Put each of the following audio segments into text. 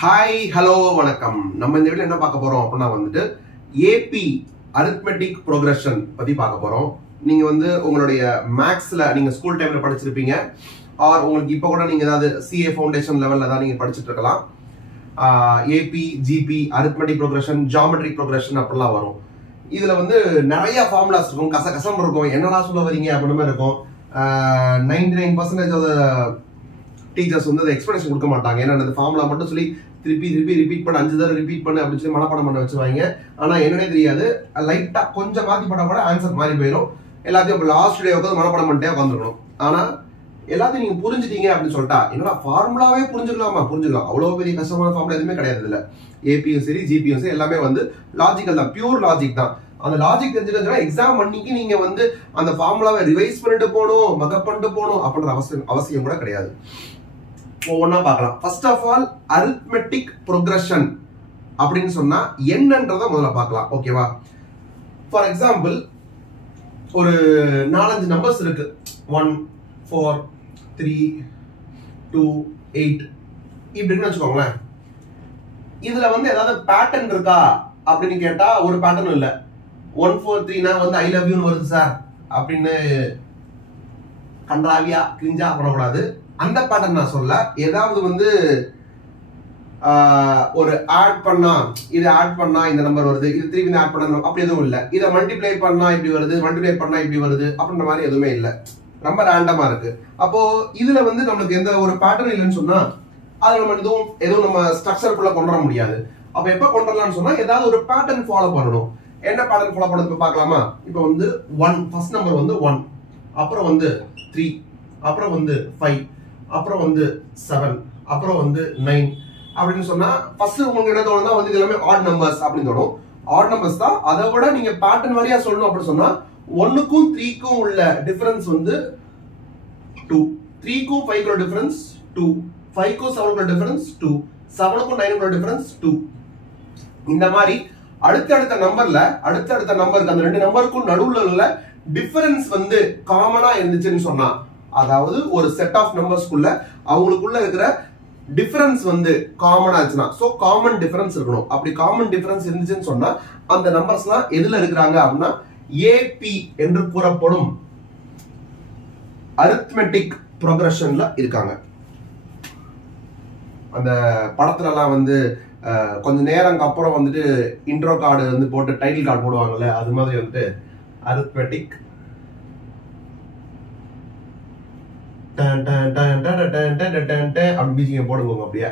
Hi hello வணக்கம். நம்ம இந்த வீடியோல என்ன பார்க்க போறோம் அப்படின்னா வந்துட்டு ஏபி அரித்மெட்டிக் ப்ரோக்ரஷன் பத்தி பார்க்க போறோம். நீங்க வந்து உங்களுடைய மேக்ஸ்ல நீங்க ஸ்கூல் டைம்ல படிச்சிருப்பீங்க, ஆர் உங்களுக்கு இப்போ கூட நீங்க ஏதாவது சிஏ ஃபவுண்டேஷன் லெவல்ல தான் நீங்க படிச்சுட்டு இருக்கலாம். AP, GP, arithmetic progression, geometric progression அப்படிலாம் வரும். இதுல வந்து நிறைய ஃபார்முலாஸ் இருக்கும், கசம் இருக்கும், என்னடா சொல்ல வரீங்க அப்படின்னு மாதிரி இருக்கும். 99% டீச்சர்ஸ் வந்து அதை எக்ஸ்பிளேஷன் கொடுக்க மாட்டாங்க. ஏன்னா அந்த ஃபார்முலா மட்டும் சொல்லி திருப்பி ரிப்பீட் பண்ண 5 தடவை ரிப்பீட் பண்ணு அப்படின்னு சொல்லி மனப்பாடம் பண்ண வச்சுருவாங்க. ஆனா என்னன்னே தெரியாது, லைட்டா கொஞ்சம் மாத்தி பண்ணா கூட ஆன்சர் மாறி போயிடும். எல்லாத்தையும் லாஸ்ட் டே உட்காந்து மனப்பாடம் பண்ணிட்டே உட்காந்துருக்கணும். ஆனா எல்லாத்தையும் நீங்க புரிஞ்சுட்டீங்க அப்படின்னு சொல்லிட்டா என்னடா ஃபார்முலாவே புரிஞ்சுக்கலாம். அவ்வளவு பெரிய கஷ்டமான ஃபார்முலா எதுவுமே கிடையாது. இல்ல ஏபியும் சரி ஜிபியும் சரி எல்லாமே வந்து லாஜிக்கல் தான், பியூர் லாஜிக் தான். அந்த லாஜிக் தெரிஞ்சுட்டு எக்ஸாம் அன்னைக்கு நீங்க வந்து அந்த ஃபார்முலாவை ரிவைஸ் பண்ணிட்டு போகணும், மக்கப் பண்ணிட்டு போகணும் அப்படின்ற அவசியம் கூட கிடையாது. ஒவ்வொன்னா பார்க்கலாம். First of all arithmetic progression அப்படின்னு சொன்னா என்னன்றத முதல்ல பார்க்கலாம். ஓகேவா? ஃபார் எக்ஸாம்பிள் ஒரு 4-5 நம்பர்ஸ் இருக்கு. 1, 4, 3, 2, 8 இப்படி இருக்குன்னு வச்சுக்கோங்களேன். இதுல வந்து ஏதாவது பேட்டர்ன் இருக்கா அப்படின்னு கேட்டா ஒரு பேட்டர்ன் இல்ல. 1, 4, 3 வந்து ஐ லவ் யூ வருது சார் அப்படின்னு கன்றாவியா கிரிஞ்சா பண்ணக்கூடாது. அந்த பேட்டர்ன் நான் சொல்ல, ஏதாவது வந்து ஒரு ஆட் பண்ணா இது ஆட் பண்ணா இந்த நம்பர் வருது, இது திருப்பி ஆட் பண்ணணும் அப்படி எதுவும் இல்லை. இதை மல்டிப்ளை பண்ணா இப்படி வருது, மல்டிப்ளை பண்ணா இப்படி வருது அப்படின்ற மாதிரி எதுவுமே இல்லை. ரொம்ப ரேண்டமா இருக்கு. அப்போ இதுல வந்து நம்மளுக்கு எந்த ஒரு பேட்டர்ன் இல்லைன்னு சொன்னா அது நம்ம எதுவும் நம்ம ஸ்ட்ரக்சருக்குள்ள கொண்டு வர முடியாது. அப்ப எப்ப கொண்டு வரலாம்னு சொன்னா ஏதாவது ஒரு பேட்டர்ன் ஃபாலோ பண்ணணும். என்ன பேட்டர்ன் ஃபாலோ பண்ணது பார்க்கலாமா? இப்போ வந்து 1 ஃபர்ஸ்ட் நம்பர் வந்து 1, அப்புறம் வந்து 3, அப்புறம் வந்து 5, அப்புறம் வந்து 7, அப்புறம் வந்து 9 அப்படின்னு சொன்னா ஃபர்ஸ்ட் உங்களுக்கு என்ன தோணும்னா வந்து இது எல்லாமே ஆட் நம்பர்ஸ் அப்படின்னு தோணும். ஆட் நம்பர்ஸ் தான். அதை விட நீங்க பேட்டர்ன் வழியா சொல்லணும் அப்படின்னு சொன்னா 1க்கும் 3க்கும் உள்ள டிஃபரன்ஸ் வந்து 2, 3க்கும் 5க்கும் உள்ள டிஃபரன்ஸ் 2, 5க்கும் 7க்கும் உள்ள டிஃபரன்ஸ் 2, 7க்கும் 9க்கும் உள்ள டிஃபரன்ஸ் 2. இந்த மாதிரி அடுத்தடுத்த நம்பருக்கு அந்த 2 நம்பருக்கும் நடுவுல உள்ள டிஃபரன்ஸ் வந்து காமனா இருந்துச்சுன்னு சொன்னா, அதாவது ஒரு செட் ஆஃப் நம்பர்ஸ்க்குள்ள அவங்களுக்குள்ள இருக்கிற டிஃபரன்ஸ் வந்து காமனா இருந்துச்சுன்னா, சோ காமன் டிஃபரன்ஸ் இருக்கணும். அப்படி காமன் டிஃபரன்ஸ் இருந்துச்சுன்னு சொன்னா அந்த நம்பர்ஸ்லாம் எதுல இருக்கிறாங்க அப்படின்னா ஏபி என்று கூறப்படும் அரித்மெட்டிக் ப்ரோக்ரஷன்ல இருக்காங்க. அந்த படத்துல எல்லாம் வந்து கொஞ்ச நேரம் அப்புறம் வந்துட்டு இன்ட்ரோ கார்டு வந்து போட்டு டைட்டில் கார்டு போடுவாங்கல்ல, அது மாதிரி வந்துட்டு அரித்மெட்டிக் அப்படி போடுங்க அப்படியே.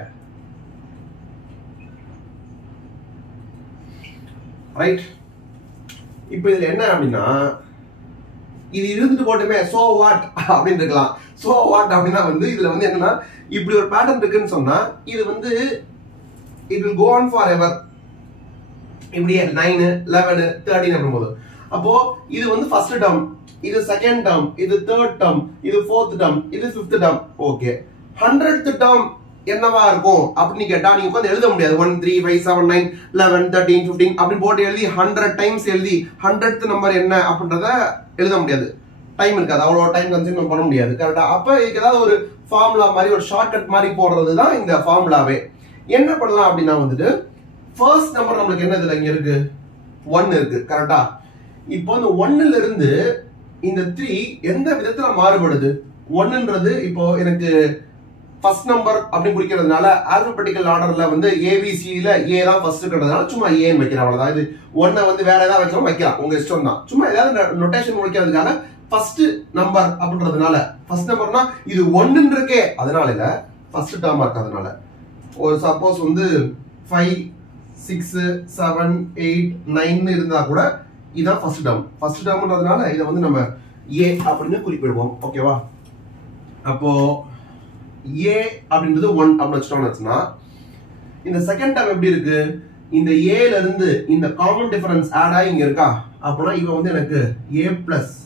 ரைட். இப்ப இதுல என்ன அப்படின்னா இது இருந்துட்டு போட்டுமே சோ வாட் அப்படின்னு இருக்கலாம். சோ வாட் அப்படின்னா வந்து இதுல வந்து என்னன்னா இப்படி ஒரு பேட்டர்ன் இருக்குன்னு சொன்னா இது வந்து it will go on forever. இப்படியே 9, 11, 13 அப்படின் போது அப்போ இது வந்து ஃபர்ஸ்ட் டேர்ம், இது செகண்ட் டேர்ம், இது தேர்ட் டேர்ம், இது ஃபோர்த் டேர்ம், இது fifth term. Okay, 100th term என்னவா இருக்கும் அப்படின்னு கேட்டா நீங்க உட்கார்ந்து எழுத முடியாது. 1, 3, 5, 7, 9, 11, 13, 15 அப்படின்னு போட்டு எழுதி 100 டைம்ஸ் எழுதி 100th நம்பர் என்ன அப்படின்றத எழுத முடியாது. டைம் இருக்காது, அவ்வளோ டைம் கன்சியூம் பண்ண முடியாது. கரெக்டா? அப்ப இதுக்கு ஏதாவது ஒரு ஃபார்முலா மாதிரி ஒரு ஷார்ட்கட் மாதிரி போடுறது தான் இந்த ஃபார்முலாவே. என்ன பண்ணலாம் அப்படின்னா வந்துட்டு ஃபர்ஸ்ட் நம்பர் நம்மளுக்கு என்ன இதுல இங்க இருக்கு 1 இருக்கு. கரெக்டா? இப்போ இந்த 1ல இருந்து இந்த 3 எந்த விதத்துல மாறுபடுது? 1ன்றது இப்போ எனக்கு ஃபர்ஸ்ட் நம்பர் அப்படின்னு குறிக்கிறதுனால ஆல்பபெட்டிக்கல் ஆர்டர்ல வந்து ஏபிசில ஏ தான் ஃபர்ஸ்ட் இருக்கிறதுனால சும்மா ஏன்னு வைக்கிறேன். அவ்வளவுதான். இது 1 வந்து வேற ஏதாவது வைக்கலாம், உங்க இஷ்டம் தான். சும்மா ஏதாவது நோட்டேஷன் முடிக்கிறதுனால ஃபர்ஸ்ட் நம்பர் அப்படின்றதுனால ஃபர்ஸ்ட் நம்பர்னா இது 1 இருக்கே அதனால இல்ல, ஃபர்ஸ்ட் டேர்மா இருக்கிறதுனால. ஒரு சப்போஸ் வந்து 5, 6, 7, 8, 9 இருந்தா கூட இதான் ஃபர்ஸ்ட் டேர்ம். ஃபர்ஸ்ட் டேர்ம்ன்றதுனால இதை வந்து நம்ம ஏ அப்படின்னு குறிப்பிடுவோம். ஓகேவா? அப்போ ஏ அப்படின்றது 1 அப்படின்னு வச்சுட்டோம்னா இந்த செகண்ட் டேர்ம் எப்படி இருக்கு? இந்த ஏல இருந்து இந்த காமன் டிஃபரன்ஸ் ஆட் ஆகி இங்க இருக்கா? அப்படின்னா இவன் வந்து எனக்கு ஏ பிளஸ்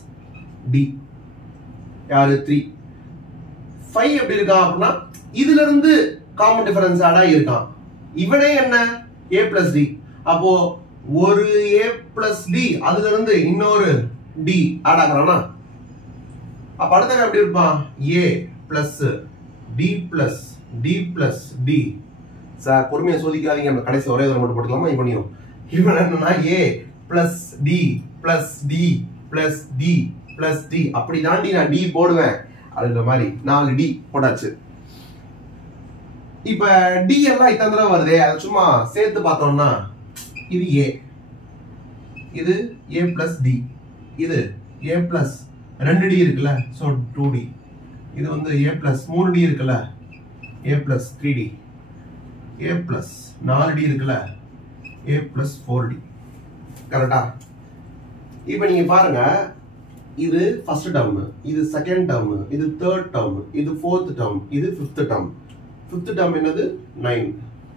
டி யாரு 3. 5 எப்படி இருக்கா அப்படின்னா இதுல இருந்து காமன் டிஃபரன்ஸ் ஆட் ஆகி இருக்கான். இவனே என்ன a plus d. அப்போ ஒரு a plus d அதுல இருந்து இன்னொரு d ஆட் ஆகறானா? அப்ப அடுத்தது எப்படி இருப்பான்? a plus d plus d plus d sir பொறுமையை சோதிக்காதீங்க, நம்ம கடைசி ஒரே தடவை மட்டும் போட்டுக்கலாமா? இப்படியும் இப்போ என்னன்னா a plus d plus d plus d plus d அப்படி தாண்டி நான் d போடுவேன். அதுல மாதிரி 4 d போட்டாச்சு. இப்ப d எல்லாம் இத்தனை தடவை வருதே, அது சும்மா சேர்த்து பார்த்தோம்னா இது a, இது a plus d, இது a plus 2d இருக்குல்ல, so 2d, இது வந்து a plus 3d இருக்குல்ல, a plus 3d, a plus 4d இருக்குல்ல, a plus 4d. கரெக்டா? இப்போ நீங்க பாருங்க, இது ஃபர்ஸ்ட் டேர்ம், இது செகண்ட் டேர்ம், இது தேர்ட் டேர்ம், இது ஃபோர்த் டேர்ம், இது ஃபிஃப்த் டேர்ம். ஃபிஃப்த் டேர்ம் என்னது? 9.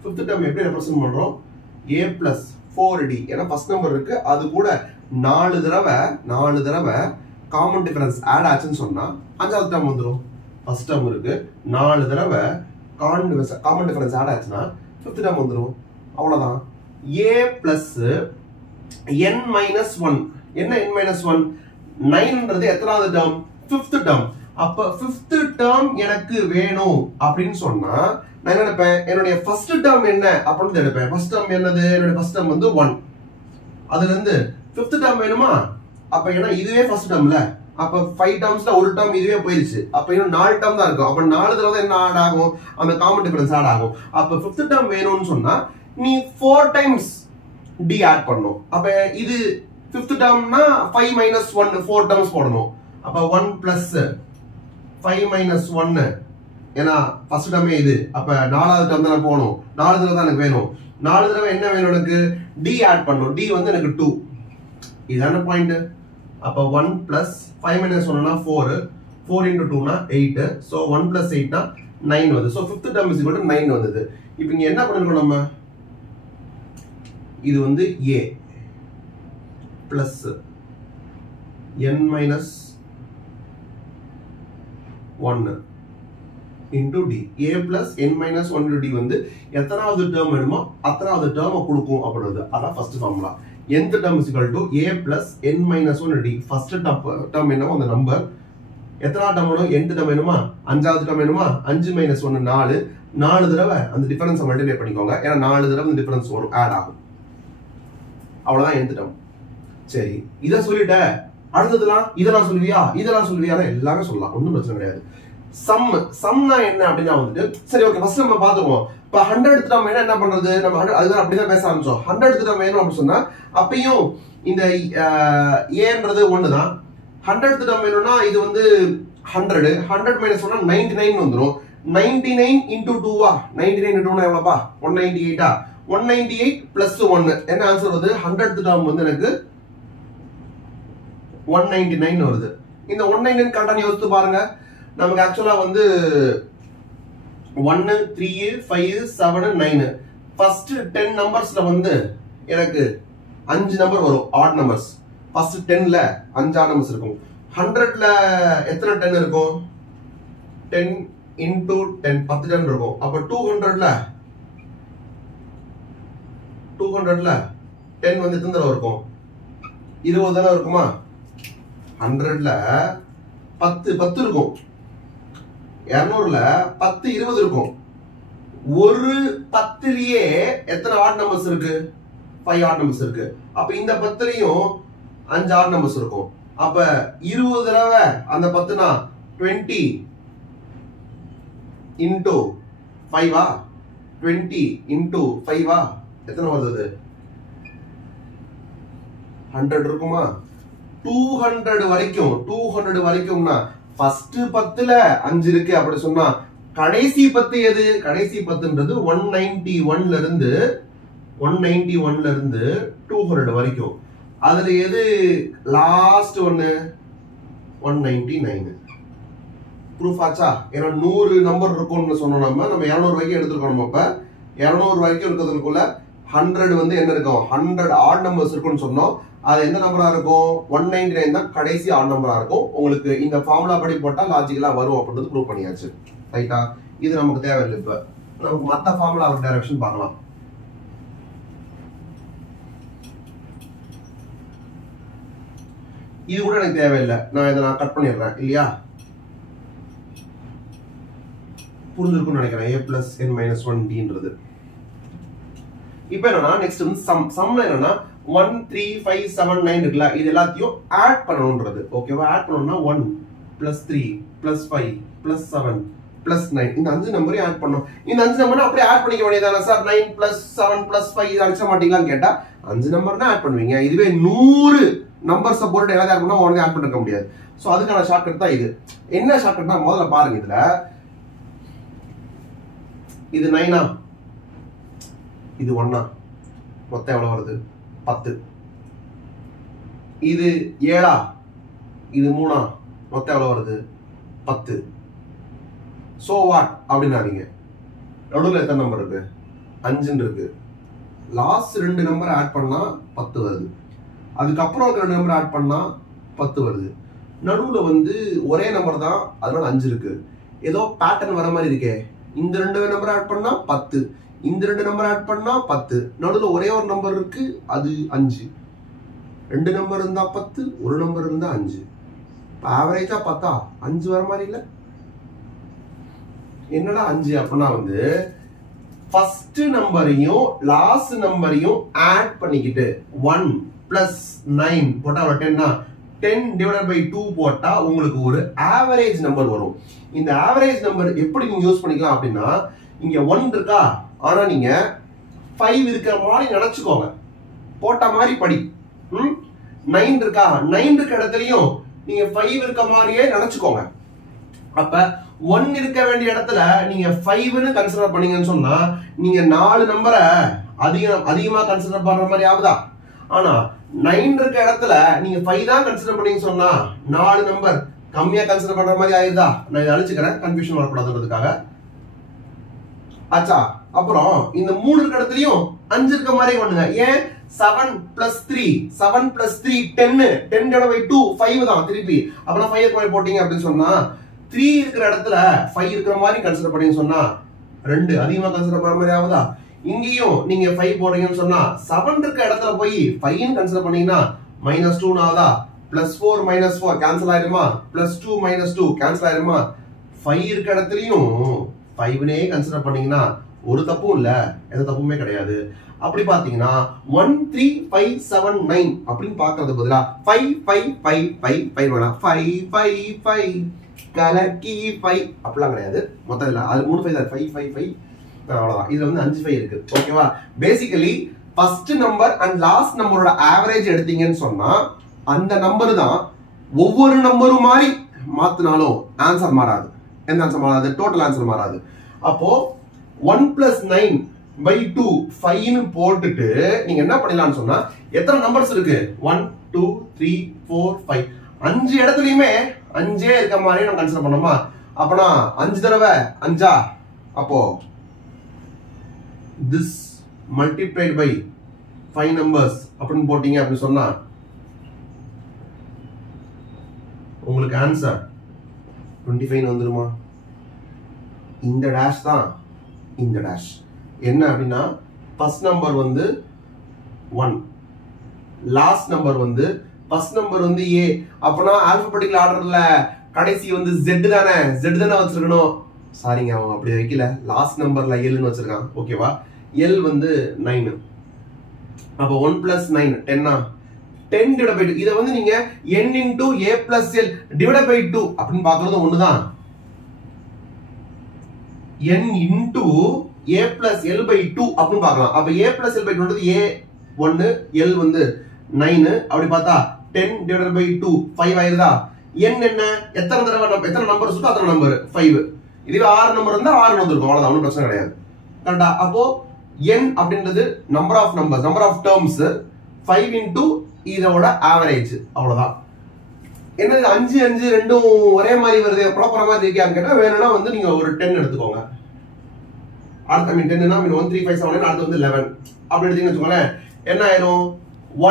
ஃபிஃப்த் டேர்ம் எப்படி ரெப்ரசன்ட் பண்றோம்? a plus 4d. ஏன்னா ஃபர்ஸ்ட் நம்பர் இருக்கு, அது கூட 4 தடவை காமன் டிஃபரன்ஸ் ஆட் ஆச்சுன்னு சொன்னா அஞ்சாவது டேர்ம் வந்துடும். ஃபர்ஸ்ட் டேர்ம் இருக்கு, 4 தடவை காமன் டிஃபரன்ஸ் ஆட் ஆச்சுன்னா ஃபிஃப்த் டேர்ம் வந்துடும். அவ்வளவுதான். a plus n minus 1. என்ன n minus 1? 9ன்றது எத்தனாவது டேர்ம்? Fifth term. அப்ப ஃபிஃப்த் டேர்ம் எனக்கு வேணும் அப்படின்னு சொன்னா நான் என்ன நினைப்பேன்? என்னுடைய ஃபர்ஸ்ட் டேர்ம் என்ன அப்படின்னு எடுப்பேன். ஃபர்ஸ்ட் டேர்ம் என்னது? என்னுடைய ஃபர்ஸ்ட் டேர்ம் வந்து 1. அதுல இருந்து ஃபிஃப்த் டேர்ம் வேணுமா? அப்ப ஏன்னா இதுவே ஃபர்ஸ்ட் டேர்ம்ல, அப்ப 5 டேர்ம்ஸ்ல ஒரு டேர்ம் இதுவே போயிருச்சு. அப்ப இன்னும் 4 டேர்ம் தான் இருக்கும். அப்ப 4 தடவை என்ன ஆட் ஆகும்? அந்த காமன் டிஃபரன்ஸ் ஆட் ஆகும். அப்ப ஃபிஃப்த் டேர்ம் வேணும்னு சொன்னா நீ 4 டைம்ஸ் d ஆட் பண்ணணும். அப்ப இது ஃபிஃப்த் டேர்ம்னா 5 minus 1 4 டேர்ம்ஸ் போடணும். அப்ப 1 plus 5 minus 1, ஏன்னா ஃபர்ஸ்ட் டேர்மே இது. அப்ப 4வது டேர்ம் தான் போகணும். 4 தடவை தான் எனக்கு வேணும். 4 தடவை என்ன வேணும் எனக்கு? d ஆட் பண்ணணும். d வந்து எனக்கு 2. இதான பாயிண்ட். அப்ப 1 plus 5 minus 1 னா 4, 4 into 2 னா 8. so 1 plus 8 னா 9 வருது. so fifth term is equal to 9 வந்தது. இப்போ இங்க என்ன பண்ணிருக்கோம் நம்ம? இது வந்து a plus n minus 1 into d. a plus n minus 1 into d வந்து எத்தனாவது டேர்ம் வேணுமோ அத்தனாவது டேர்மை கொடுக்கும் அப்படின்றது. அதான் first formula. nth term is equal to a plus n minus 1 d. first term என்னவோ அந்த நம்பர், எத்தனை டேர்ம் வேணும்? nth term வேணுமா? அஞ்சாவது டேர்ம் வேணுமா? 5 minus 1 4. 4 தடவை அந்த டிஃபரன்ஸை மல்டிப்ளை பண்ணிக்கோங்க. ஏன்னா 4 தடவை அந்த டிஃபரன்ஸ் வரும், ஆட் ஆகும். அவ்வளவுதான் nth term. சரி, இதை சொல்லிட்ட. அடுத்ததுலாம் இதெல்லாம் சொல்லுவியா? எல்லாமே சொல்லலாம், ஒன்றும் பிரச்சனை கிடையாது. சம்னா என்ன அப்படின்னா வந்துட்டு சரி ஓகே, ஃபர்ஸ்ட் நம்ம பாத்துருவோம். இப்ப 100th டேர்ம் வேணும் என்ன பண்றது? நம்ம அதுதான் அப்படிதான் பேச ஆரம்பிச்சோம். 100th டேர்ம் வேணும் அப்படின்னு சொன்னா அப்பயும் இந்த ஏன்றது ஒண்ணுதான். 100th டேர்ம் வேணும்னா இது வந்து 100 minus 1 99 வந்துரும். 99 into 2 99 into 2 எவ்வளவுப்பா? 198. 198 plus 1 என்ன ஆன்சர் வருது? 100th டேர்ம் வந்து எனக்கு 199 வருது. இந்த 199 கரெக்டா யோசித்து பாருங்க. நமக்கு ஆக்சுவலா வந்து 1 3 5 7 9 ஃபர்ஸ்ட் 10 நம்பர்ஸ்ல வந்து எனக்கு 5 நம்பர் வரும், ஆட் நம்பர்ஸ். ஃபர்ஸ்ட் 10ல 5 ஆட் நம்பர்ஸ் இருக்கும். 100ல எத்தனை 10 இருக்கும்? 10 into 10 10 10 இருக்கும். அப்ப 200ல 10 வந்து எத்தனை தடவை இருக்கும்? 20 தடவை இருக்குமா? 100ல 10 இருக்கும். 200ல 10 20 இருக்கும். ஒரு 10லயே எத்தனை ஆட் நம்பர்ஸ் இருக்கு? 5 ஆட் நம்பர்ஸ் இருக்கு. அப்ப இந்த 10லயும் 5 ஆட் நம்பர்ஸ் இருக்கும். அப்ப 20 தடவை அந்த 10னா 20 into 5 20 into 5 எத்தனை வருது? 100 இருக்குமா? 200 வரைக்கும்னா ஃபர்ஸ்ட் 10ல 5 இருக்கு அப்படி சொன்னா கடைசி 10 எது? கடைசி 10ன்றது 191ல இருந்து 200 வரைக்கும். அதுல எது லாஸ்ட் ஒன்னு? 199. ப்ரூஃப் ஆச்சா? ஏன்னா 100 நம்பர் இருக்கும்னு சொன்னோம். நம்ம 200 வரைக்கும் எடுத்துருக்கோம். அப்ப 200 வரைக்கும் இருக்கிறதுக்குள்ள 100 வந்து என்ன இருக்கும்? 100 ஆட் நம்பர்ஸ் இருக்கும்னு சொன்னோம். அது எந்த நம்பரா இருக்கும்? 199 தான் கடைசி ஆட் நம்பரா இருக்கும். உங்களுக்கு இந்த ஃபார்முலா படி போட்டா லாஜிக்கலா வரும் அப்படின்றது ப்ரூவ் பண்ணியாச்சு. ரைட்டா? இது நமக்கு தேவையில்லை. இப்ப நமக்கு மத்த ஃபார்முலா டைரக்ஷன் பார்க்கலாம். இது கூட எனக்கு தேவையில்லை, நான் இதை கட் பண்ணிடுறேன் இல்லையா? புரிஞ்சிருக்கும்னு நினைக்கிறேன். a plus n minus 1 dன்றது இப்போ என்னன்னா நெக்ஸ்ட் வந்து சம்ல என்னன்னா 1 3 5 7 9 இருக்குல்ல, இது எல்லாத்தையும் ஆட் பண்ணணும்ன்றது. ஓகேவா? ஆட் பண்ணணும்னா 1 + 3 + 5 + 7 + 9 இந்த 5 நம்பரையும் ஆட் பண்ணணும். இந்த 5 நம்பரை அப்படியே ஆட் பண்ணிக்க வேண்டியதானே சார்? 9 + 7 + 5 இது அடிச்ச மாட்டீங்களான்னு கேட்டா 5 நம்பர் தான் ஆட் பண்ணுவீங்க. இதுவே 100 நம்பர்ஸ் போட்டு எல்லாத்தையும் ஆட் பண்ணா உடனே ஆட் பண்ணிருக்க முடியாது. சோ அதுக்கான ஷார்ட்கட் தான் இது. என்ன ஷார்ட்கட்னா முதல்ல பாருங்க, இதுல இது 9ஆ, இது 1ஆ, மொத்தம் எவ்வளவு வருது? 10. இது 7ஆ, இது 3ஆ, மொத்தம் எவ்வளவு வருது? 10. சோ வாட் அப்படின்னாதீங்க. நடுவில் எத்தனை நம்பர் இருக்கு? 5 இருக்கு. லாஸ்ட் 2 நம்பர் ஆட் பண்ணா 10 வருது. அதுக்கப்புறம் 2 நம்பர் ஆட் பண்ணா 10 வருது. நடுவுல வந்து ஒரே நம்பர் தான், அதனால 5 இருக்கு. ஏதோ பேட்டர்ன் வர மாதிரி இருக்கே. இந்த 2 நம்பர் ஆட் பண்ணா 10, இந்த 2 நம்பர் ஆட் பண்ணா 10, நடுவுல ஒரே ஒரு நம்பர் இருக்கு, அது 5. 2 நம்பர் இருந்தா 10, ஒரு நம்பர் இருந்தா 5. ஆவரேஜா பார்த்தா 5 வர மாதிரி இல்ல? என்னடா 5 அப்படின்னா வந்து ஃபர்ஸ்ட் நம்பரையும் லாஸ்ட் நம்பரையும் ஆட் பண்ணிக்கிட்டு 1 + 9 போட்டா 10னா 10/2 போட்டா உங்களுக்கு ஒரு ஆவரேஜ் நம்பர் வரும். இந்த ஆவரேஜ் நம்பர் எப்படி நீங்க யூஸ் பண்ணிக்கலாம் அப்படின்னா, இங்க 1 இருக்கா, ஆனா நீங்க 5 இருக்கிற மாதிரி நினைச்சுக்கோங்க, போட்ட மாதிரி படி. 9 இருக்கா, 9 இருக்க இடத்துலயும் நீங்க 5 இருக்க மாதிரியே நினைச்சுக்கோங்க. அப்ப 1 இருக்க வேண்டிய இடத்துல நீங்க 5ன்னு கன்சிடர் பண்ணீங்கன்னு சொன்னா நீங்க 4 நம்பரை அதிகமா கன்சிடர் பண்ற மாதிரி ஆகுதா? ஆனா 9 இருக்க இடத்துல நீங்க 5 தான் கன்சிடர் பண்ணீங்கன்னு சொன்னா 4 நம்பர் கம்மியா கன்சிடர் பண்ற மாதிரி ஆயிருதா? நான் இதை அழிச்சுக்கிறேன், கன்ஃபியூஷன் வரக்கூடாதுன்றதுக்காக. ஆச்சா? அப்புறம் இந்த 3 இருக்க இடத்துலயும் 5 இருக்க மாதிரி பண்ணுங்க. ஏன்? 7 + 3 7 + 3 10 10/2 5 தான் திருப்பி. அப்புறம் 5 இருக்க மாதிரி போட்டீங்க அப்படின்னு சொன்னா 3 இருக்கிற இடத்துல 5 இருக்கிற மாதிரி கன்சிடர் பண்ணீங்கன்னு சொன்னா 2 அதிகமா கன்சிடர் பண்ற மாதிரி ஆகுதா? இங்கேயும் நீங்க 5 போடுறீங்கன்னு சொன்னா 7 இருக்க இடத்துல போய் 5 கன்சிடர் பண்ணீங்கன்னா -2 ஆகுதா? +4 - 4 கேன்சல் ஆயிருமா? +2 - 2 கேன்சல் ஆயிருமா? 5 இருக்க இடத்துலயும் 5னே கன்சிடர் பண்ணீங்கன்னா ஒரு தப்பும் இல்ல, எந்த தப்புமே கிடையாது. அப்படி பாத்தீங்கன்னா 1 3 5 7 9 அப்படின்னு பாக்குறது பதிலா 5 5 5 5 5 வேணாம், 5 5 5 கலக்கி 5 அப்படிலாம் கிடையாது. மொத்தம் இல்ல, அது 3 5 5 5 5 அவ்வளவுதான். இதுல வந்து 5 5 இருக்கு. ஓகேவா? Basically first number and last நம்பரோட ஆவரேஜ் எடுத்தீங்கன்னு சொன்னா அந்த நம்பர் தான் ஒவ்வொரு நம்பரும் மாதிரி மாத்தினாலும் ஆன்சர் மாறாது. எந்த ஆன்சர் மாறாது? டோட்டல் ஆன்சர் மாறாது. அப்போ 1 + 9/2 5ன்னு போட்டுட்டு நீங்க என்ன பண்ணலாம்னு சொன்னா எத்தனை நம்பர்ஸ் இருக்கு? 1 2 3 4 5 5 இடத்துலயுமே 5ஏ இருக்க மாதிரி நம்ம கன்சிடர் பண்ணோமா? அப்பனா 5 தடவை 5ஆ? அப்போ this multiplied by 5 numbers அப்படின்னு போட்டீங்க அப்படின்னு சொன்னா உங்களுக்கு ஆன்சர் 25 வந்துருமா? இந்த டேஷ் தான் இந்த டேஷ். என்ன அப்படின்னா ஃபர்ஸ்ட் நம்பர் வந்து 1, லாஸ்ட் நம்பர் வந்து ஃபர்ஸ்ட் நம்பர் வந்து A. அப்பனா ஆல்பபெட்டிக்கல் ஆர்டர்ல கடைசி வந்து Z தானே, Z தானே வச்சிருக்கணும். சாரிங்க, அவன் அப்படி வைக்கல, லாஸ்ட் நம்பர்ல Lன்னு வச்சிருக்கான். ஓகேவா? L வந்து 9. அப்ப 1 + 9 10ஆ? 10/2. இத வந்து நீங்க n × a + l /2 அப்படின்னு பாக்குறது ஒண்ணுதான். n × a + l/2 அப்படின்னு பார்க்கலாம். அப்ப a + l/2 a1 l வந்து 9. அப்படி பார்த்தா 10/2 5 ஆயிருதா? n என்ன? எத்தனை தடவை எத்தனை நம்பர் இருக்கோ அத்தனை நம்பர் 5. இதுவே 6 நம்பர் இருந்தா 6 வந்திருக்கும். அவ்வளவுதான், ஒன்றும் பிரச்சனை கிடையாது. கரெக்டா? அப்போ n அப்படின்றது number of numbers, number of terms, 5 × இதோட ஆவரேஜ். அவ்வளவுதான். என்னது 5 5 ரெண்டும் ஒரே மாதிரி வருது, ப்ராப்பரா மாதிரி இருக்கான்னு கேட்டா வேணும்னா வந்து நீங்க ஒரு 10 எடுத்துக்கோங்க. அடுத்த 10னா 1 3 5 7 அடுத்து வந்து 11 அப்படி எடுத்தீங்கன்னு வச்சுக்கோங்களேன். என்ன ஆயிரும்?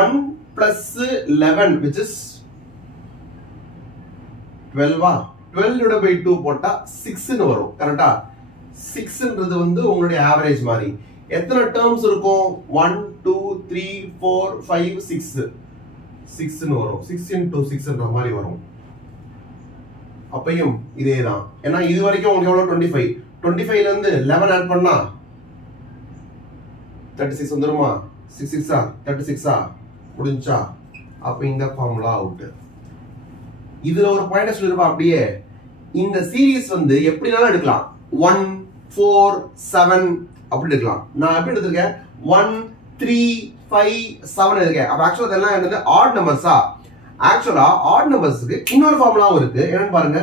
1 + 11 which is 12. 12/2 போட்டா 6ன்னு வரும். கரெக்டா? 6ன்றது வந்து உங்களுடைய ஆவரேஜ் மாதிரி. எத்தனை டேர்ம்ஸ் இருக்கும்? 1 2 3 4 5 6 6ன்னு வரும். 6 × 6ன்ற மாதிரி வரும். அப்பையும் இதேதான். ஏன்னா இது வரைக்கும் உங்களுக்கு எவ்வளவு? 25. 25ல இருந்து 11 ஆட் பண்ணா 36 வந்துருமா 6 6 36 முடிஞ்சா அப்ப இந்த ஃபார்முலா அவுட் இதுல ஒரு பாயிண்ட் சொல்லிருப்பா அப்படியே இந்த சீரிஸ் வந்து எப்படினாலும் எடுக்கலாம் 1 4 7 அப்படி எடுக்கலாம் நான் எப்படி எடுத்துர்க்கேன் 1 3 5 7 எடுத்துர்க்கேன் அப்ப एक्चुअली இதெல்லாம் என்னது ஆட் நம்பர்ஸா एक्चुअली ஆட் நம்பர்ஸ்க்கு இன்னொரு ஃபார்முலாவும் இருக்கு என்னன்னு பாருங்க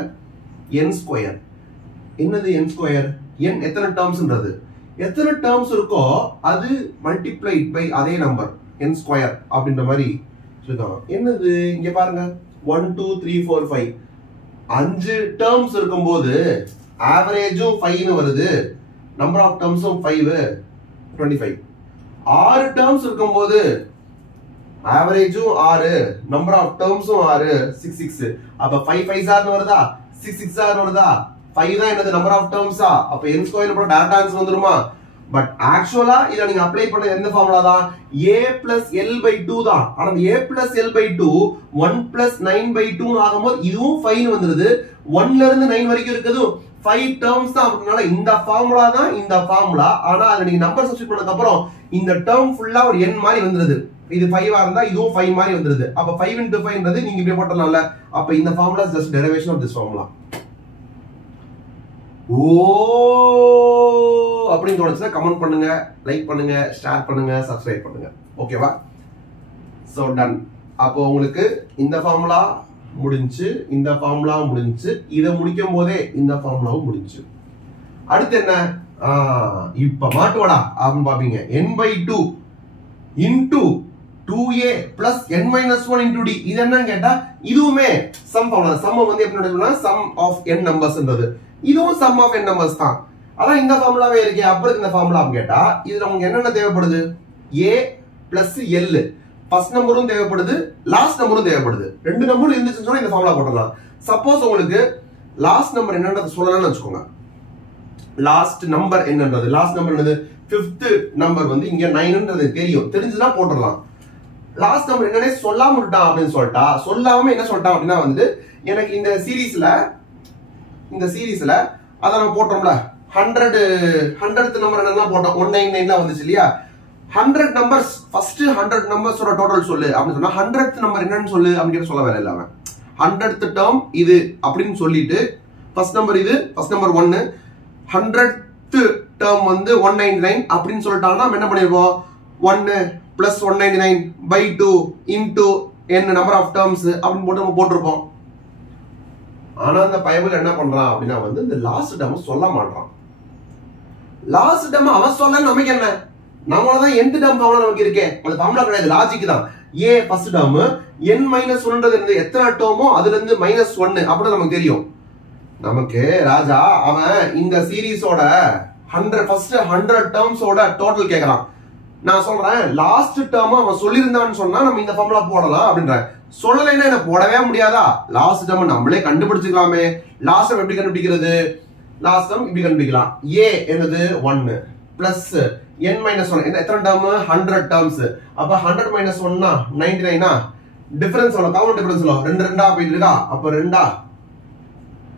n ஸ்கொயர் என்னது n ஸ்கொயர் n எத்தனை டேர்ம்ஸ்ன்றது எத்தனை டேர்ம்ஸ் இருக்கோ அது மல்டிப்ளைட் பை அதே நம்பர் n ஸ்கொயர் அப்படின்ற மாதிரி சொல்லுவாங்க என்னது இங்க பாருங்க 1 2 3 4 5 5 டேர்ம்ஸ் இருக்கும்போது ஆவரேஜும் 5 னு வருது நம்பர் ஆஃப் டேர்ம்ஸும் 5 25 6 டேர்ம்ஸ் இருக்கும்போது ஆவரேஜும் 6 நம்பர் ஆஃப் டேர்ம்ஸும் 6 6 6 அப்ப 5 5 னு வருதா 6 6 னு வருதா 5 தான் என்னது நம்பர் ஆஃப் டேர்ம்ஸா அப்ப n ஸ்கொயர் போட டைரக்ட் ஆன்சர் வந்துருமா பட் ஆக்சுவலா இத நீங்க அப்ளை பண்ண எந்த ஃபார்முலா தான் a + l/2 தான் ஆனா a + l/2 1 + 9/2 ஆகும்போது இதுவும் 5 னு வந்துருது 1 ல இருந்து 9 வரைக்கும் இருக்குது 5 டேர்ம்ஸ் தான் அப்படினால இந்த ஃபார்முலா தான் இந்த ஃபார்முலா ஆனா அத நீங்க நம்பர் சப்ஸ்டிட்யூட் பண்ணதுக்கு அப்புறம் இந்த டேர்ம் ஃபுல்லா ஒரு n மாதிரி வந்துருது இது 5 ஆ இருந்தா இதுவும் 5 மாதிரி வந்துருது அப்ப 5 * 5 ன்றது நீங்க இப்படி போட்டறலாம்ல அப்ப இந்த formula is just derivation of this formula ஓ அப்படின்னு தோணுச்சுன்னா கமெண்ட் பண்ணுங்க லைக் பண்ணுங்க ஷேர் பண்ணுங்க சப்ஸ்கிரைப் பண்ணுங்க ஓகேவா சோ டன் அப்போ உங்களுக்கு இந்த ஃபார்முலா முடிஞ்சு இந்த ஃபார்முலா முடிஞ்சு இத முடிக்கும் போதே இந்த ஃபார்முலாவும் முடிஞ்சு அடுத்து என்ன இப்ப மாட்டுவாடா அப்படின்னு பாப்பீங்க n/2 into 2a plus n minus 1 into d இது என்னன்னு கேட்டா இதுவுமே சம் ஃபார்முலா சம் வந்து எப்படி எடுக்கணும்னா சம் ஆஃப் n நம்பர்ஸ்ன்றது இதுவும் சம் ஆஃப் n நம்பர்ஸ் தான் அதான் இந்த ஃபார்முலாவே இருக்கே அப்புறம் இந்த ஃபார்முலா கேட்டா இதுல உங்களுக்கு என்னென்ன தேவைப்படுது a plus l ஃபர்ஸ்ட் நம்பரும் தேவைப்படுது லாஸ்ட் நம்பரும் தேவைப்படுது ரெண்டு நம்பரும் இருந்துச்சுன்னு சொன்னா இந்த ஃபார்முலா போடலாம் சப்போஸ் உங்களுக்கு லாஸ்ட் நம்பர் என்னன்றது சொல்லலாம்னு வெச்சுக்கோங்க லாஸ்ட் நம்பர் என்னன்றது லாஸ்ட் நம்பர் என்னது 5th நம்பர் வந்து இங்க 9ன்றது தெரியும் தெரிஞ்சுனா போட்டுறலாம் லாஸ்ட் நம்பர் என்னன்னே சொல்லாம விட்டான் அப்படின்னு சொல்லிட்டா சொல்லாம என்ன சொல்லிட்டான் அப்படின்னா வந்து எனக்கு இந்த சீரிஸ்ல அத நம்ம போட்டோம்ல 100th நம்பர் என்னெல்லாம் போட்டோம் 199 தான் வந்துச்சு இல்லையா 100 நம்பர்ஸ் ஃபர்ஸ்ட் 100 நம்பர்ஸோட டோட்டல் சொல்லு அப்படின்னு சொன்னா 100th நம்பர் என்னன்னு சொல்லு அப்படின்னு சொல்ல வேற இல்ல அவன் 100th டேர்ம் இது அப்படின்னு சொல்லிட்டு ஃபர்ஸ்ட் நம்பர் இது ஃபர்ஸ்ட் நம்பர் 1 100th டேர்ம் வந்து 199 அப்படின்னு சொல்லிட்டாங்கன்னா நம்ம என்ன பண்ணிருப்போம் 1 plus 199/2 into n number of terms அப்படின்னு போட்டு நம்ம போட்டுருப்போம் ஆனா அந்த பைபிள் என்ன பண்றான் அப்படின்னா வந்து இந்த லாஸ்ட் டேர்ம் சொல்ல மாட்டான் லாஸ்ட் டேர்ம் அவன் சொல்ல நமக்கு என்ன நம்மளதான் nth டேர்ம் ஃபார்முலா நமக்கு இருக்கே அது ஃபார்முலா கிடையாது லாஜிக் தான் a ஃபர்ஸ்ட் டேர்ம் n - 1ன்றது இருந்து எத்தனை டேர்மோ அதுல இருந்து -1 அப்படி நமக்கு தெரியும் நமக்கு ராஜா அவன் இந்த சீரிஸோட 100 ஃபர்ஸ்ட் 100 டேர்ம்ஸோட டோட்டல் கேக்குறான் நான் சொல்றேன் லாஸ்ட் டேர்ம் அவன் சொல்லியிருந்தான்னு சொன்னா நம்ம இந்த ஃபார்முலா போடலாம் அப்படின்றேன் சொல்லலைன்னா என்ன போடவே முடியாதா லாஸ்ட் டேர்ம் நம்மளே கண்டுபிடிச்சுக்கலாமே லாஸ்ட் டேர்ம் எப்படி கண்டுபிடிக்கிறது லாஸ்ட் டேர்ம் இப்படி கண்டுபிடிக்கலாம் a என்னது 1 பிளஸ் n - 1 என்ன எத்தனை டேர்ம் 100 டேர்ம்ஸ் அப்ப 100 - 1 99 டிஃபரன்ஸ் எவ்வளவு காமன் டிஃபரன்ஸ் எவ்வளவு 2 2 போயிட்டு இருக்கா அப்ப 2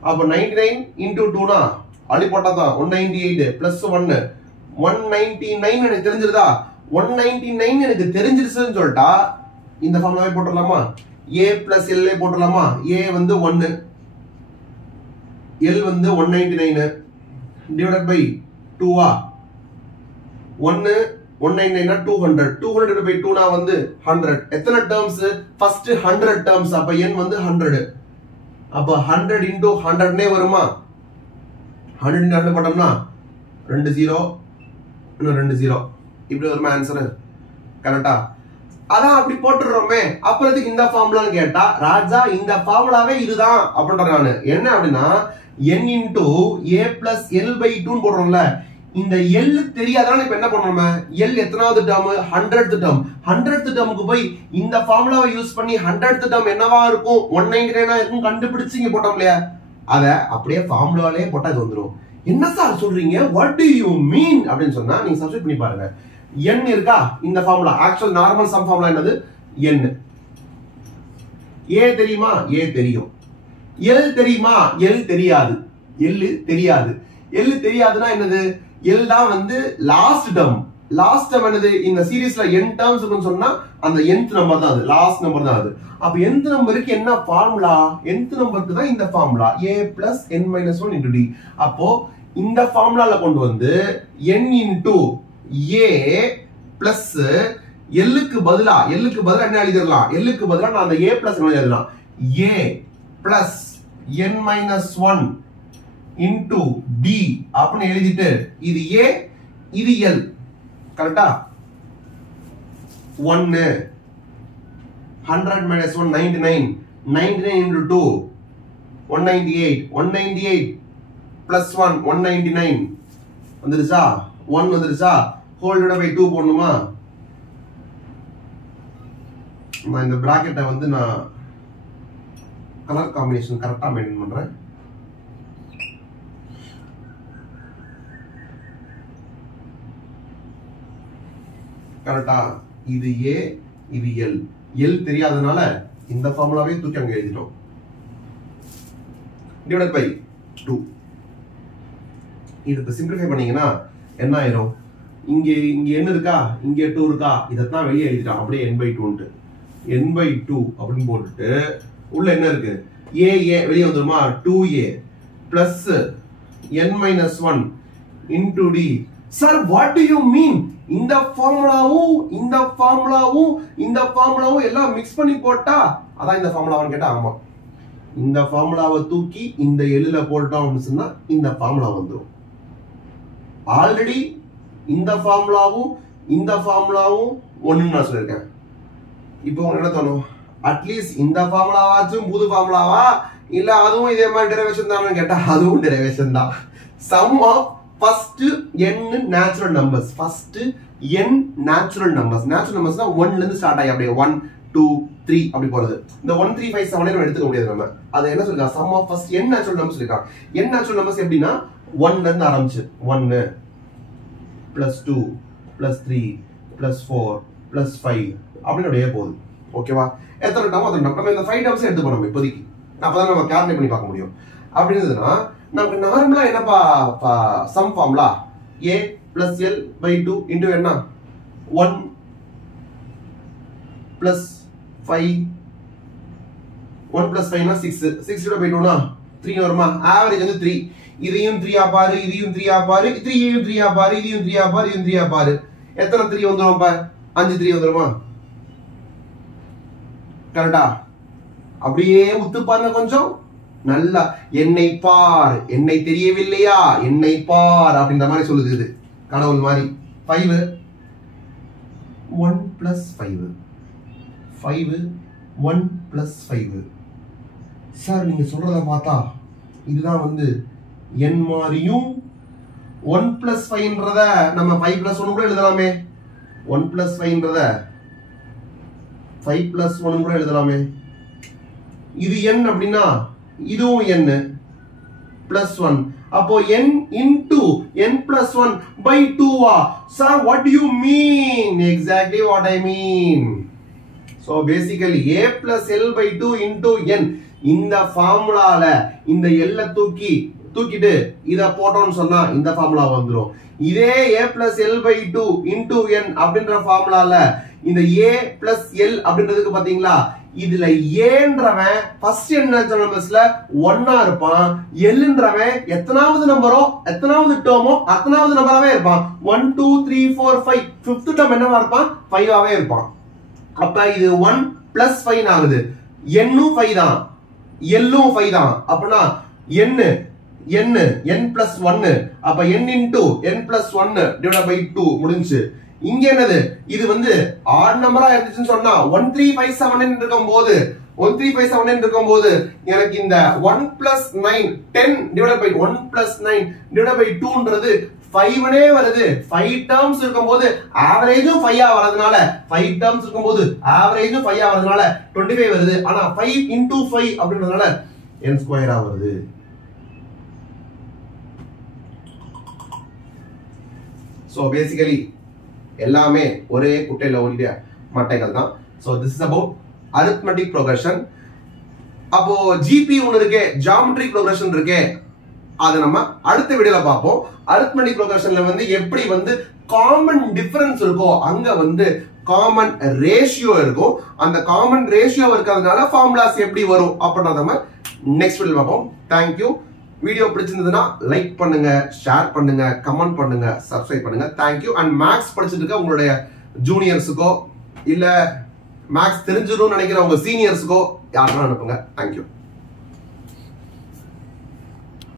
அப்ப 99 into 2 னா அடி போட்டா தான் 198 plus 1 199 எனக்கு தெரிஞ்சிருதா 199 எனக்கு தெரிஞ்சிருச்சுன்னு சொல்லிட்டா இந்த ஃபார்முலாவை போட்டுடலாமா a plus l போட்டுடலாமா a வந்து 1 l வந்து 199 divided by 2 1 199 னா 200 200 divided by 2 னா வந்து 100 எத்தனை டேர்ம்ஸ் ஃபர்ஸ்ட் 100 டேர்ம்ஸ் அப்ப n வந்து 100 அப்ப 100 into 100 நே வருமா 100 into 100 போட்டோம்னா 2 0 இன்னும் 2 0 இப்படி வருமா ஆன்சர் கரெக்டா அதான் அப்படி போட்டுறோமே அப்புறத்துக்கு இந்த ஃபார்முலான்னு கேட்டா ராஜா இந்த ஃபார்முலாவே இதுதான் அப்படின்றானு என்ன அப்படின்னா n into a plus l/2 போடுறோம்ல இந்த l தெரியாதனால இப்ப என்ன பண்றோம் l எத்தனாவது டேர்ம் 100th டேர்ம் 100th டேர்முக்கு போய் இந்த ஃபார்முலாவை யூஸ் பண்ணி 100th டேர்ம் என்னவா இருக்கும் 199 இருக்கும் கண்டுபிடிச்சு இங்க போட்டோம் இல்லையா அத அப்படியே ஃபார்முலாவிலே போட்டா இது வந்துரும் என்ன சார் சொல்றீங்க வாட் டு யூ மீன் அப்படின்னு சொன்னா நீங்க சப்ஸ்டிட்யூட் பண்ணி பாருங்க n இருக்கா இந்த formula actual normal sum formula என்னது n a தெரியுமா a தெரியும் l தெரியுமா l தெரியாது l தெரியாது l தெரியாதுன்னா என்னது l தான் வந்து லாஸ்ட் லாஸ்ட் டேர்ம் என்னது இந்த சீரிஸ்ல n டேர்ம்ஸ் இருக்குன்னு சொன்னா அந்த nth நம்பர் தான் அது, லாஸ்ட் நம்பர் தான் அது. அப்ப nth நம்பருக்கு என்ன ஃபார்முலா? nth நம்பருக்கு தான் இந்த formula a plus n minus 1 into d. அப்போ இந்த ஃபார்முலால கொண்டு வந்து n into a plus l க்கு பதிலா என்ன எழுதிரலாம்? l க்கு பதிலா நான் அந்த a plus என்ன எழுதலாம்? a plus n minus 1 into d அப்படி எழுதிட்டு இது a இது l கரெக்ட்டா? 1 100 minus 1 99 99 into 2 198 plus 1 199 வந்துருச்சா? 1 வந்துருச்சா? whole divided by 2 போடணுமா? நான் இந்த பிராக்கெட்டை வந்து நான் கலர் காம்பினேஷன் கரெக்டா மெயின்டைன் பண்றேன். கரெக்டா? இது a இது l. l தெரியாதனால இந்த ஃபார்முலாவை தூக்கி அங்க எழுதிட்டோம். Divided by 2. இது சிம்பிளிஃபை பண்ணீங்கன்னா என்ன ஆயிரும்? இங்க என்ன இருக்கா? இங்க 2 இருக்கா? இதத்தான் வெளியே எழுதிட்டோம். அப்படியே n/2 ன்ட்டு n/2 அப்படின்னு போட்டுட்டு உள்ள என்ன இருக்கு? a வெளியே வந்துருமா? 2a plus n minus 1 into d. Sir, what do you mean? இந்த ஃபார்முலாவும் எல்லாம் மிக்ஸ் பண்ணி போட்டா அதான் இந்த ஃபார்முலாவான்னு கேட்டா ஆமா. இந்த ஃபார்முலாவை தூக்கி இந்த எல்லுல போட்டோம்னு சொன்னா இந்த ஃபார்முலா வந்துடும். ஆல்ரெடி இந்த ஃபார்முலாவும் ஒண்ணுன்னு நான் சொல்லியிருக்கேன். இப்போ உங்களுக்கு என்ன தோணும்? அட்லீஸ்ட் இந்த ஃபார்முலாவாச்சும் புது ஃபார்முலாவா இல்ல அதுவும் இதே மாதிரி டெரிவேஷன் தானு கேட்டா அதுவும் டெரிவேஷன் தான். Sum of first n natural numbers. first n natural numbers. natural numbers னா 1 ல இருந்து ஸ்டார்ட் ஆகி அப்படியே 1 2 3 அப்படி போறது. இந்த 1 3 5 7 நம்ம எடுத்துக்க முடியாது. நம்ம அது என்ன சொல்றா? sum of first n natural numbers சொல்லிருக்காங்க. n natural numbers எப்படின்னா 1 ல இருந்து ஆரம்பிச்சு 1 plus 2 plus 3 plus 4 plus 5 அப்படி அப்படியே போகுது. ஓகேவா? எத்தனை டேர்ம் அத்தனை டேர்ம். நம்ம இந்த 5 டேர்ம்ஸ் எடுத்துப்போம் நம்ம இப்போதைக்கு. அப்பதான் நம்ம கால்குலேட் பண்ணி பார்க்க முடியும். அப்படின்றதுனா நமக்கு நார்மலா என்னப்பா sum formula a plus l by 2 into என்ன 1 plus 5 1 plus 5 னா 6 6 by 2 னா 3 வருமா? ஆவரேஜ் வந்து 3. இதையும் 3 ஆ பாரு, இதையும் 3 ஆ பாரு, இதையும் 3 ஆ பாரு, இதையும் 3 ஆ பாரு, இதையும் 3 ஆ பாரு. எத்தனை 3 வந்துரும் பா? 5 3 வந்துருமா? கரெக்ட்டா? அப்படியே உத்து பாருங்க கொஞ்சம் நல்லா. என்னை பார், என்னை தெரியவில்லையா, என்னை பார் அப்படின்ற மாதிரி சொல்லுது இது கடவுள் மாதிரி. 5 1 plus 5 1 plus 5. சார் நீங்க சொல்றத பார்த்தா இதுதான் வந்து n மாதிரியும் 1 plus 5ன்றத நம்ம 5 plus 1 கூட எழுதலாமே. 1 plus 5ன்றத 5 plus 1 கூட எழுதலாமே. இது n அப்படின்னா இதுவும் n plus 1. அப்போ n into n plus 1 by 2 sir, what do you mean? Exactly what I mean. So basically a plus l by 2 into n. இந்த ஃபார்முலால இந்த l தூக்கிட்டு இத போட்டோம்னு சொன்னா இந்த ஃபார்முலா வந்துரும். இதே a plus l by 2 into n அப்படின்ற ஃபார்முலால இந்த a plus l அப்படின்றதுக்கு பாத்தீங்களா? இதுல ஏன்றவன் ஃபர்ஸ்ட் n நேச்சுரல் நம்பர்ஸ்ல 1 ஆ இருப்பான். lன்றவன் எத்தனாவது நம்பரோ எத்தனாவது டேர்மோ அத்தனாவது நம்பராவே இருப்பான். 1 2 3 4 5 5th டேர்ம் என்னவா இருப்பான்? 5 ஆவே இருப்பான். அப்ப இது 1 plus 5 ஆகுது. n-ம் 5 தான், l-ம் 5 தான். அப்பனா n plus 1. அப்ப n into n plus 1 divided by 2 முடிஞ்சு. இங்க என்னது? இது வந்து ஆட் நம்பரா இருந்துச்சுன்னு சொன்னா 13579 இருக்கும்போது 13579 இருக்கும்போது எனக்கு இந்த 1 plus 9 10 divided by 1 plus 9 divided by 2ன்றது 5 வருது. 5 டேர்ம்ஸ் இருக்கும்போது ஆவரேஜும் 5 ஆ வரதுனால 5 டேர்ம்ஸ் இருக்கும்போது ஆவரேஜும் 5 ஆ வரதுனால 25 வருது. ஆனா 5 into 5 அப்படின்றதுனால n ஸ்கொயர் ஆ வருது. So basically எல்லாமே ஒரே குட்டையில ஓடிய மட்டைகள் தான். So this is about arithmetic progression. அப்போ GP ஒன்னு இருக்கு, geometric progression இருக்கு. அதை நம்ம அடுத்த வீடியோல பார்ப்போம். அரித்மெட்டிக் ப்ரோக்ரஷன்ல வந்து எப்படி வந்து காமன் டிஃபரன்ஸ் இருக்கோ அங்க வந்து காமன் ரேஷியோ இருக்கும். அந்த காமன் ரேஷியோ இருக்கிறதுனால ஃபார்முலாஸ் எப்படி வரும் அப்படின்றத நம்ம நெக்ஸ்ட் வீடியோல பார்ப்போம். தேங்க்யூ. வீடியோ பிடிச்சிருந்ததுன்னா லைக் பண்ணுங்க, ஷேர் பண்ணுங்க, கமெண்ட் பண்ணுங்க, சப்ஸ்கிரைப் பண்ணுங்க. தேங்க்யூ. அண்ட் மேக்ஸ் படிச்சுட்டு இருக்க உங்களுடைய ஜூனியர்ஸுக்கோ இல்ல மேக்ஸ் தெரிஞ்சிடும் நினைக்கிற உங்க சீனியர்ஸுக்கோ யாருன்னா அனுப்புங்க. தேங்க்யூ.